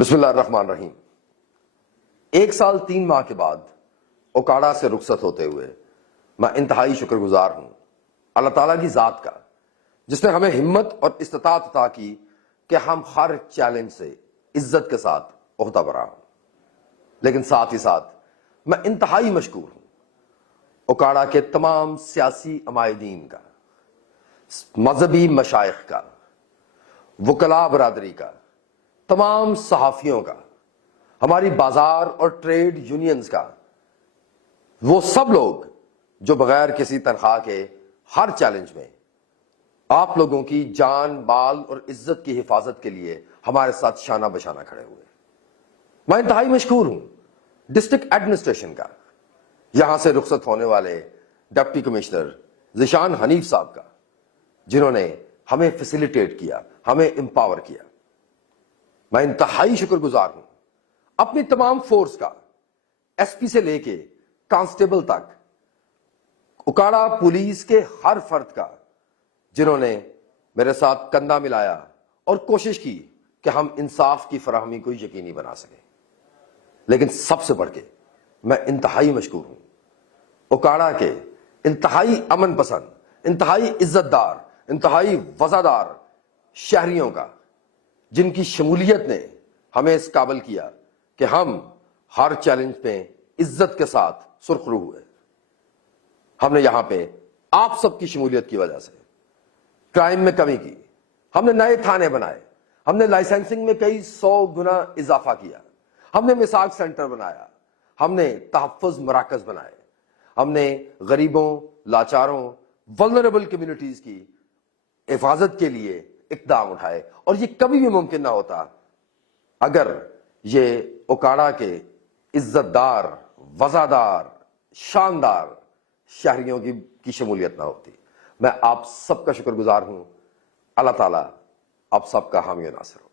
بسم اللہ الرحمن الرحیم۔ 1 سال 3 ماہ کے بعد اوکاڑا سے رخصت ہوتے ہوئے میں انتہائی شکر گزار ہوں اللہ تعالیٰ کی ذات کا، جس نے ہمیں ہمت اور استطاعت عطا کی کہ ہم ہر چیلنج سے عزت کے ساتھ عہدہ برآں ہوں۔ لیکن ساتھ ہی ساتھ میں انتہائی مشکور ہوں اوکاڑا کے تمام سیاسی عمائدین کا، مذہبی مشائخ کا، وکلاء برادری کا، تمام صحافیوں کا، ہماری بازار اور ٹریڈ یونینز کا، وہ سب لوگ جو بغیر کسی تنخواہ کے ہر چیلنج میں آپ لوگوں کی جان، مال اور عزت کی حفاظت کے لیے ہمارے ساتھ شانہ بشانہ کھڑے ہوئے۔ میں انتہائی مشکور ہوں ڈسٹرکٹ ایڈمنسٹریشن کا، یہاں سے رخصت ہونے والے ڈپٹی کمشنر ذیشان حنیف صاحب کا، جنہوں نے ہمیں فیسیلیٹیٹ کیا، ہمیں امپاور کیا۔ میں انتہائی شکر گزار ہوں اپنی تمام فورس کا، ایس پی سے لے کے کانسٹیبل تک، اوکاڑا پولیس کے ہر فرد کا، جنہوں نے میرے ساتھ کندھا ملایا اور کوشش کی کہ ہم انصاف کی فراہمی کو یقینی بنا سکیں۔ لیکن سب سے بڑھ کے میں انتہائی مشکور ہوں اوکاڑا کے انتہائی امن پسند، انتہائی عزت دار، انتہائی وفادار شہریوں کا، جن کی شمولیت نے ہمیں اس قابل کیا کہ ہم ہر چیلنج میں عزت کے ساتھ سرخرو ہوئے۔ ہم نے یہاں پہ آپ سب کی شمولیت کی وجہ سے کرائم میں کمی کی، ہم نے نئے تھانے بنائے، ہم نے لائسنسنگ میں کئی 100 گنا اضافہ کیا، ہم نے میثاق سینٹر بنایا، ہم نے تحفظ مراکز بنائے، ہم نے غریبوں، لاچاروں، ولنریبل کمیونٹیز کی حفاظت کے لیے اقدام اٹھائے، اور یہ کبھی بھی ممکن نہ ہوتا اگر یہ اوکاڑا کے عزت دار، وفادار، شاندار شہریوں کی شمولیت نہ ہوتی۔ میں آپ سب کا شکر گزار ہوں۔ اللہ تعالیٰ آپ سب کا حامی و ناصر ہو۔